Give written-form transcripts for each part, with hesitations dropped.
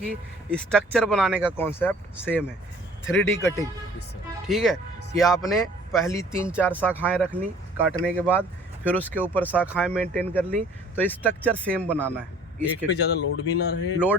कि स्ट्रक्चर बनाने का कॉन्सेप्ट सेम है, 3D कटिंग। ठीक है, कि आपने पहली 3-4 शाखाएं रख ली काटने के बाद, फिर उसके ऊपर शाखाएं मेंटेन कर ली, तो स्ट्रक्चर सेम बनाना है। एक पे ज़्यादा लोड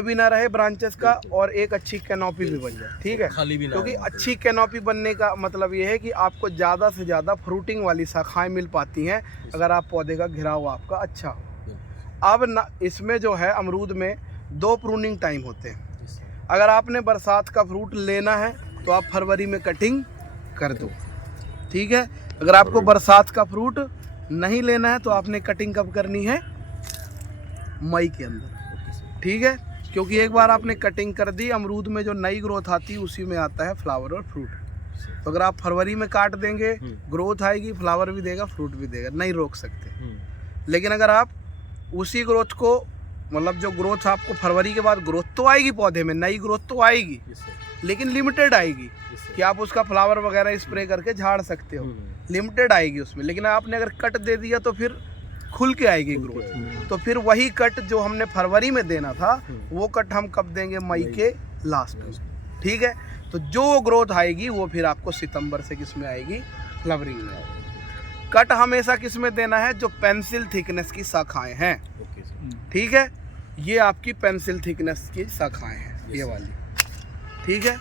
भी ना रहे ब्रांचेस का, और एक अच्छी कैनोपी भी बन जाए। ठीक है, खाली भी ना क्योंकि रहे। अच्छी कैनोपी बनने का मतलब ये है कि आपको ज़्यादा से ज़्यादा फ्रूटिंग वाली शाखाएं मिल पाती हैं अगर आप पौधे का घिराव आपका अच्छा हो। अब ना इसमें जो है अमरूद में 2 प्रूनिंग टाइम होते हैं। अगर आपने बरसात का फ्रूट लेना है तो आप फरवरी में कटिंग कर दो। ठीक है, अगर आपको बरसात का फ्रूट नहीं लेना है तो आपने कटिंग कब करनी है? मई के अंदर। ठीक है, क्योंकि एक बार आपने कटिंग कर दी, अमरूद में जो नई ग्रोथ आती है उसी में आता है फ्लावर और फ्रूट। तो अगर आप फरवरी में काट देंगे, ग्रोथ आएगी, फ्लावर भी देगा, फ्रूट भी देगा, नहीं रोक सकते। लेकिन अगर आप उसी ग्रोथ को, मतलब जो ग्रोथ आपको फरवरी के बाद ग्रोथ तो आएगी पौधे में, नई ग्रोथ तो आएगी, लेकिन लिमिटेड आएगी कि आप उसका फ्लावर वगैरह स्प्रे करके झाड़ सकते हो, लिमिटेड आएगी उसमें। लेकिन आपने अगर कट दे दिया तो फिर खुल के आएगी ग्रोथ। तो फिर वही कट जो हमने फरवरी में देना था वो कट हम कब देंगे? मई के लास्ट में। ठीक है, तो जो ग्रोथ आएगी वो फिर आपको सितंबर से किस में आएगी? फ्लावरिंग में आएगी। कट हमेशा किस में देना है? जो पेंसिल थिकनेस की शाखाएं हैं। ठीक है, ये आपकी पेंसिल थिकनेस की शाखाएं हैं, ये वाली। ठीक है,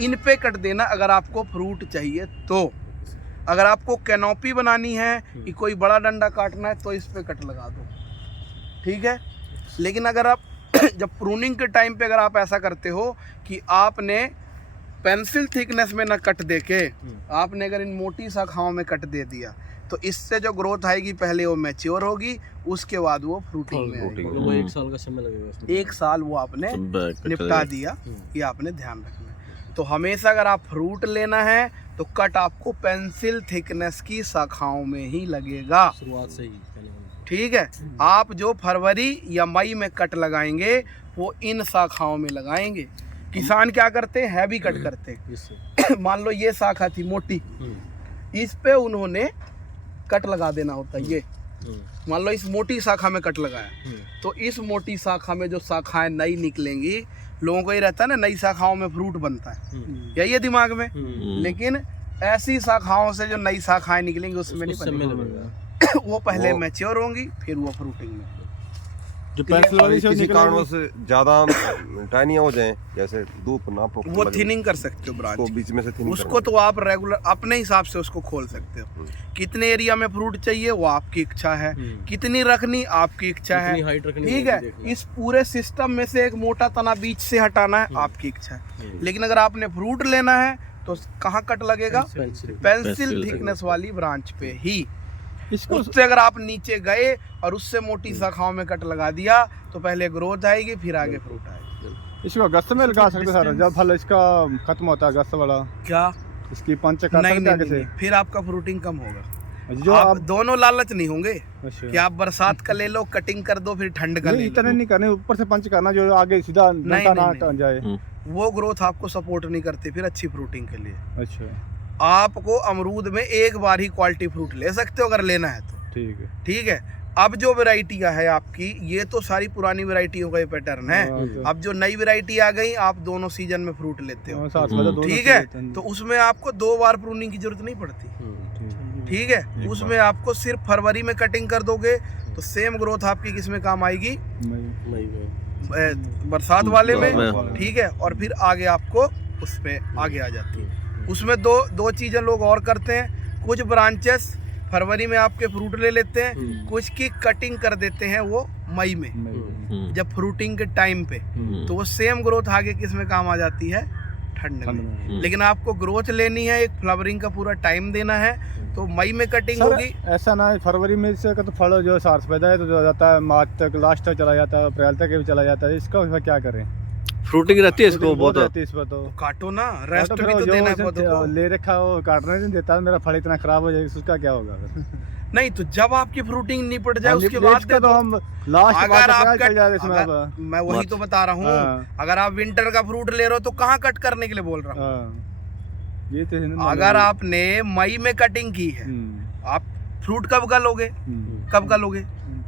इन पे कट देना अगर आपको फ्रूट चाहिए तो। अगर आपको कैनोपी बनानी है कि कोई बड़ा डंडा काटना है तो इस पे कट लगा दो। ठीक है, लेकिन अगर आप जब प्रूनिंग के टाइम पे अगर आप ऐसा करते हो कि आपने पेंसिल थिकनेस में ना कट देके आपने अगर इन मोटी शाखाओं में कट दे दिया तो इससे जो ग्रोथ आएगी पहले वो मैच्योर होगी, उसके बाद वो फ्रूटिंग में आएगी। वो 1 साल का समय लगेगा उसमें। 1 साल वो आपने निपटा दिया, ये आपने ध्यान रखना है। तो हमेशा अगर आप फ्रूट लेना है तो कट आपको पेंसिल थिकनेस की शाखाओं में ही लगेगा शुरुआत से ही। ठीक है, आप जो फरवरी या मई में कट लगाएंगे वो इन शाखाओं में लगाएंगे। किसान क्या करते हैं? हैवी कट करते हैं। मान लो ये शाखा थी मोटी, इस पे उन्होंने कट लगा देना होता है। ये मान लो इस मोटी शाखा में कट लगाया, तो इस मोटी शाखा में जो शाखाएं नई निकलेंगी, लोगों को ये रहता है ना नई शाखाओं में फ्रूट बनता है, यही है दिमाग में। लेकिन ऐसी शाखाओं से जो नई शाखाएं निकलेंगी उसमें नहीं बनेगा। वो पहले मैच्योर होंगी, फिर वो फ्रूटिंग में। जो पेंसिल वाली किसी कारणवश ज्यादा टाइनी हो जाए, जैसे धूप ना पड़े, वो थिनिंग कर सकते हो ब्रांच को बीच में से थिनिंग उसको तो आप रेगुलर अपने हिसाब से उसको खोल सकते हो। कितने एरिया में फ्रूट चाहिए वो आपकी इच्छा है, कितनी रखनी आपकी इच्छा है। ठीक है, इस पूरे सिस्टम में से एक मोटा तना बीच से हटाना है आपकी इच्छा है। लेकिन अगर आपने फ्रूट लेना है तो कहाँ कट लगेगा? पेंसिल थिकनेस वाली ब्रांच पे ही। उससे अगर आप नीचे गए और उससे मोटी शाखाओं में कट लगा दिया तो पहले ग्रोथ आएगी, फिर आगे फ्रूट आएगी। इसको अगस्त में लगा सकते सर, जब फल इसका खत्म होता है अगस्त वाला। क्या इसकी पंच कर नहीं, सकते नहीं, फिर आपका फ्रूटिंग कम होगा। जो आप दोनों लालच नहीं होंगे कि आप बरसात का ले लो, कटिंग कर दो, फिर ठंड का ले लो। इतना नहीं करने, ऊपर से पंच करना जो आगे सीधा ना जाए। वो ग्रोथ आपको सपोर्ट नहीं करती फिर अच्छी फ्रूटिंग के लिए। अच्छा, आपको अमरूद में एक बार ही क्वालिटी फ्रूट ले सकते हो अगर लेना है तो। ठीक है, ठीक है, अब जो वैरायटियां है आपकी, ये तो सारी पुरानी वैरायटियों का ही पैटर्न है। अब जो नई वैरायटी आ गई, आप दोनों सीजन में फ्रूट लेते हो। ठीक है, तो उसमें आपको 2 बार प्रूनिंग की जरूरत नहीं पड़ती। ठीक है, उसमें आपको सिर्फ फरवरी में कटिंग कर दोगे तो सेम ग्रोथ आपकी किस में काम आएगी? बरसात वाले में। ठीक है, और फिर आगे आपको उस पे आगे आ जाती है। उसमें दो चीजें लोग और करते हैं। कुछ ब्रांचेस फरवरी में आपके फ्रूट ले लेते हैं, कुछ की कटिंग कर देते हैं वो मई में जब फ्रूटिंग के टाइम पे, तो वो सेम ग्रोथ आगे किस में काम आ जाती है? ठंड में। लेकिन आपको ग्रोथ लेनी है, एक फ्लावरिंग का पूरा टाइम देना है, तो मई में कटिंग होगी। ऐसा ना फरवरी में से तो फल जो सार्स पैदा है तो जाता है मार्च तक, लास्ट तक चला जाता है, अप्रैल तक भी चला जाता है। इसका क्या करें? फ्रूटिंग रहती है इसको बहुत रहती है इसमें तो काटो ना, रेस्ट भी तो देना है पौधों को। ले रखा वो काटने नहीं देता, मेरा फल इतना खराब हो जाएगा, उसका क्या होगा? नहीं तो जब आपकी फ्रूटिंग निपट जाए उसके बाद तो हम लास्ट अगर आप मैं वही तो बता रहा हूँ, अगर आप विंटर का फ्रूट ले रहे हो तो कहाँ कट करने के लिए बोल रहा हूँ। ये तो अगर आपने मई में कटिंग की है, आप फ्रूट कब का लोगे? कब का लोगे?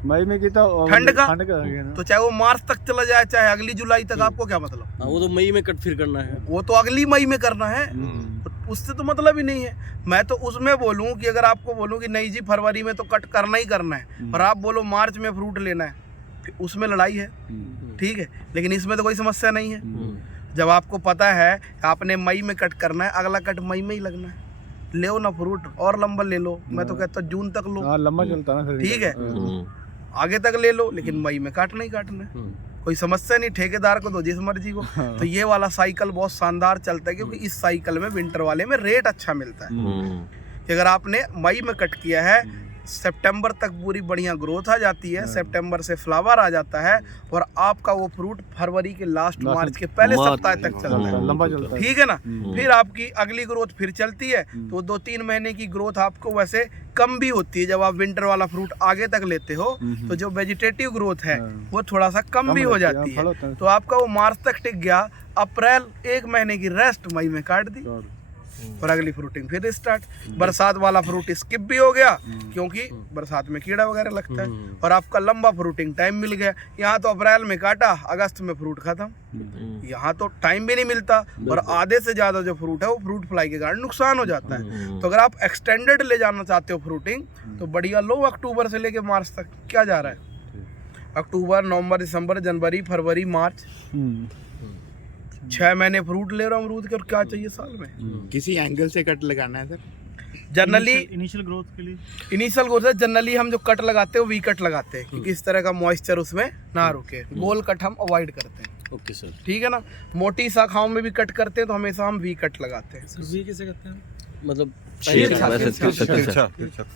मई में की तो ठंड का है ना। तो चाहे वो मार्च तक चला जाए चाहे अगली जुलाई तक, आपको क्या मतलब? हाँ, वो तो मई में कट फिर करना है। वो तो अगली मई में करना है, तो उससे तो मतलब ही नहीं है। मैं तो उसमें बोलूं कि अगर आपको बोलूं कि नहीं जी फरवरी में तो कट करना ही करना है, और आप बोलो मार्च में फ्रूट लेना है, फिर उसमें लड़ाई है, ठीक है। लेकिन इसमें तो कोई समस्या नहीं है। जब आपको पता है आपने मई में कट करना है, अगला कट मई में ही लगना है, ले ना फ्रूट और लंबा ले लो। मैं तो कहता हूँ जून तक लो, हाँ लंबा चलता है ना फिर। ठीक है, आगे तक ले लो, लेकिन मई में काटना ही काटना है, कोई समस्या नहीं। ठेकेदार को दो जिस मर्जी को। तो ये वाला साइकिल बहुत शानदार चलता है, क्योंकि इस साइकिल में विंटर वाले में रेट अच्छा मिलता है। कि अगर आपने मई में कट किया है, सितंबर तक पूरी बढ़िया ग्रोथ आ जाती है, सितंबर से फ्लावर आ जाता है, और आपका वो फ्रूट फरवरी के लास्ट मार्च के पहले सप्ताह तक चलता है, लंबा चलता है। ठीक है ना। फिर आपकी अगली ग्रोथ फिर चलती है, तो 2-3 महीने की ग्रोथ आपको वैसे कम भी होती है। जब आप विंटर वाला फ्रूट आगे तक लेते हो तो जो वेजिटेटिव ग्रोथ है वो थोड़ा सा कम भी हो जाती है। तो आपका वो मार्च तक टिक गया, अप्रैल 1 महीने की रेस्ट मई में काट दी, और अगली फ्रूटिंग फिर स्टार्ट। बरसात वाला फ्रूट स्किप भी हो गया, क्योंकि बरसात में कीड़ा वगैरह लगता है, और आपका लंबा फ्रूटिंग टाइम मिल गया। यहाँ तो अप्रैल में काटा, अगस्त में फ्रूट खत्म। यहाँ तो टाइम भी नहीं मिलता, और आधे से ज्यादा जो फ्रूट है वो फ्रूट फ्लाई के कारण नुकसान हो जाता है। तो अगर आप एक्सटेंडेड ले जाना चाहते हो फ्रूटिंग, तो बढ़िया लो अक्टूबर से लेके मार्च तक। क्या जा रहा है? अक्टूबर, नवंबर, दिसंबर, जनवरी, फरवरी, मार्च, 6 महीने फ्रूट ले रहा हूँ अमरूद के, और क्या चाहिए साल में? किसी एंगल से कट लगाना है सर? जनरली इनिशियल ग्रोथ के लिए इनिशियल ग्रोथ है, जनरली हम जो कट लगाते हैं वो वी कट लगाते हैं, क्योंकि इस तरह का मॉइस्चर उसमें ना रुके। गोल कट हम अवॉइड करते हैं, ओके सर, ठीक है ना। मोटी शाखाओं में भी कट करते हैं तो हमेशा हम वी कट लगाते हैं। वी कैसे करते हैं? मतलब तिरछा,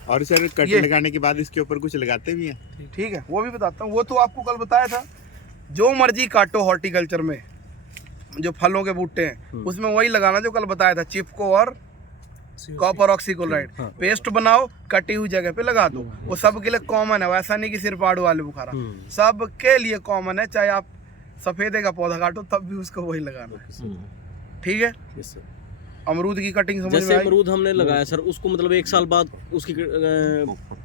और सर कट ये- लगाने के बाद इसके ऊपर कुछ लगाते भी हैं? ठीक है, वो भी बताता हूँ। वो तो आपको कल बताया था, जो मर्जी काटो हॉर्टिकल्चर में जो फलों के बूटे हैं उसमें वही लगाना जो कल बताया था, चिपको और कॉपर ऑक्सीक्लोराइड पेस्ट बनाओ, कटी हुई जगह पे लगा दो। वो सबके लिए कॉमन है, वैसा नहीं कि सिर्फ आड़ू आलू बुखारा, सबके लिए कॉमन है। चाहे आप सफेदे का पौधा काटो तब भी उसको वही लगाना है, ठीक है। Yes sir. अमरूद की कटिंग समझ जैसे में आई? अमरूद हमने लगाया सर, उसको मतलब 1 साल बाद उसकी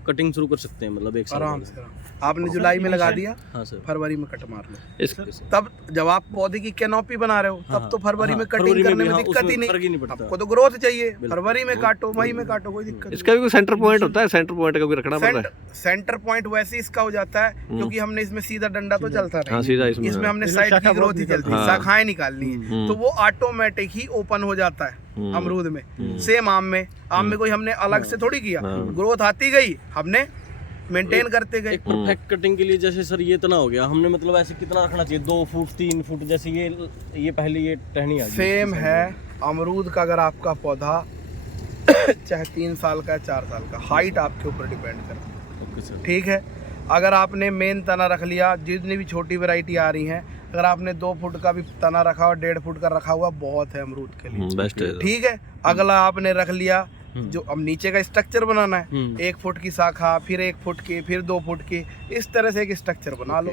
कटिंग शुरू कर सकते हैं, मतलब 1 साल आराम बाद। से आपने जुलाई में लगा दिया, हाँ सर, फरवरी में कट मार लो। Yes sir. तब जब आप पौधे की कैनोपी बना रहे हो तब तो फरवरी में कटिंग फरवरी करने भी, में हाँ, दिक्कत ही उसमें फर्क ही नहीं। नहीं पड़ता। आपको तो ग्रोथ चाहिए, फरवरी में काटो, मई में काटो, कोई दिक्कत इसका भी कोई सेंटर पॉइंट होता है, सेंटर पॉइंट का भी रखना पड़ता है। सेंटर पॉइंट वैसे इसका हो जाता है, क्योंकि हमने इसमें सीधा डंडा तो चलता हाँ, नहीं, सीधा इसमें इसमें हमने इसमें साइड की शाखा ग्रोथ बहुत ही चलती है, हाँ। शाखाएं निकालनी है, तो वो ऑटोमेटिक ही ओपन हो जाता है अमरूद में। सेम आम में कोई हमने अलग से थोड़ी किया, ग्रोथ आती गई, हमने मेंटेन करते गए। एक परफेक्ट कटिंग के लिए जैसे सर ये इतना हो गया, हमने मतलब ऐसे कितना रखना चाहिए? 2 फुट 3 फुट, जैसे ये पहले ये टहनी आ गई। सेम है अमरूद का, अगर आपका पौधा चाहे 3 साल का 4 साल का, हाइट आपके ऊपर डिपेंड करता है, ओके सर। ठीक है। अगर आपने मेन तना रख लिया, जितनी भी छोटी वैरायटी आ रही हैं, अगर आपने 2 फुट का भी तना रखा और 1.5 फुट का रखा हुआ, बहुत है अमरूद के लिए, बेस्ट है। ठीक है। अगला आपने रख लिया, जो अब नीचे का स्ट्रक्चर बनाना है, 1 फुट की शाखा, फिर 1 फुट की, फिर 2 फुट की, इस तरह से एक स्ट्रक्चर बना लो,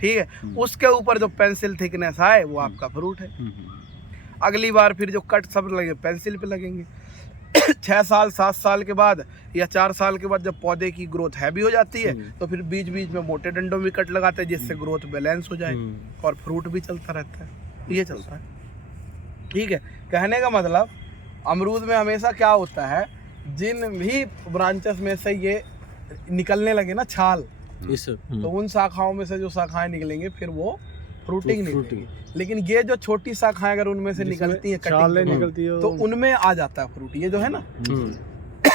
ठीक है। उसके ऊपर जो पेंसिल थिकनेस आए वो आपका फ्रूट है। अगली बार फिर जो कट सब लगे पेंसिल पे लगेंगे। 6 साल 7 साल के बाद या 4 साल के बाद जब पौधे की ग्रोथ हैवी हो जाती है, तो फिर बीच बीच में मोटे डंडों में कट लगाते हैं, जिससे ग्रोथ बैलेंस हो जाए और फ्रूट भी चलता रहता है। ये चलता है, ठीक है। कहने का मतलब अमरूद में हमेशा क्या होता है, जिन भी ब्रांचेस में से ये निकलने लगे ना छाल, यस सर। तो उन शाखाओं में से जो शाखाएं निकलेंगी फिर वो फ्रूटिंग फ्रूटिंग। निकलेगी। लेकिन ये जो छोटी शाखाएं अगर उनमें से निकलती हैं छालें कटिंग निकलती है तो उनमें आ जाता है फ्रूट। ये जो है ना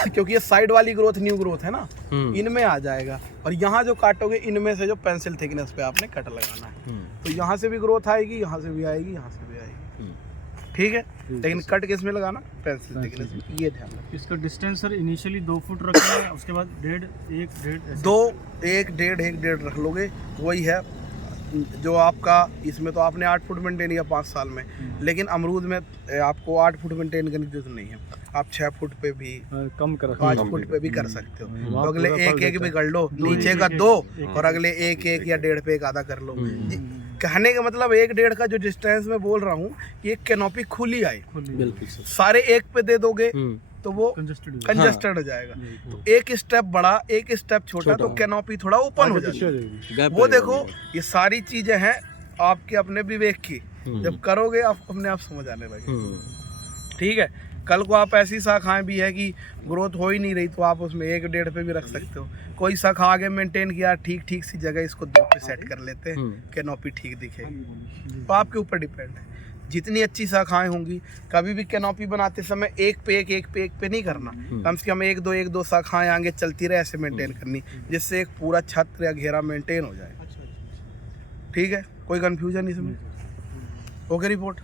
क्योंकि ये साइड वाली ग्रोथ न्यू ग्रोथ है ना, इनमें आ जाएगा। और यहाँ जो काटोगे इनमें से जो पेंसिल थिकनेस पे आपने कट लगाना है, तो यहाँ से भी ग्रोथ आएगी, यहाँ से भी आएगी, यहाँ से भी आएगी, ठीक है। लेकिन कट किस में लगाना? पेंसिल थिकनेस में, ये ध्यान रखना। इसका डिस्टेंस सर इनिशियली 2 फुट रखना है, उसके बाद 1.5 2 1 1.5 रख लोगे, वही है जो आपका। इसमें तो आपने 8 फुट मेंटेन किया 5 साल में, लेकिन अमरूद में आपको 8 फुट मेंटेन करने की जरूरत नहीं है। आप 6 फुट पे भी, कम कर 5 फुट पे भी कर सकते हो। तो अगले 1 भी कर लो, नीचे का 2 और अगले 1 या 1.5 पे एक आधा कर लो। कहने का मतलब 1 1.5 का जो डिस्टेंस मैं बोल रहा हूँ, ये कैनोपी खुली आए, बिल्कुल सर। सारे 1 पे दे दोगे तो वो कंजस्टेड हो जाएगा। तो एक स्टेप बड़ा एक स्टेप छोटा, तो कैनोपी थोड़ा ओपन हो जाती है। गैप वो रहेगा देखो ये सारी चीजें हैं आपके अपने विवेक की, जब करोगे आप अपने आप समझ आने लगे। ठीक है, कल को आप ऐसी शाखाएं भी है कि ग्रोथ हो ही नहीं रही, तो आप उसमें 1-1.5 पे भी रख सकते हो। कोई शाखा आगे मेंटेन किया ठीक ठीक सी जगह, इसको 2 पे सेट कर लेते हैं, कैनोपी ठीक दिखेगी। तो आपके ऊपर डिपेंड है। जितनी अच्छी शाखाएं होंगी, कभी भी कैनोपी बनाते समय एक पे एक नहीं करना, कम से कम 1-2 शाखाएं आगे चलती रहे, ऐसे मेंटेन करनी, जिससे एक पूरा छत्र या घेरा मेंटेन हो जाए। ठीक है, कोई कंफ्यूजन इसमें? Okay report.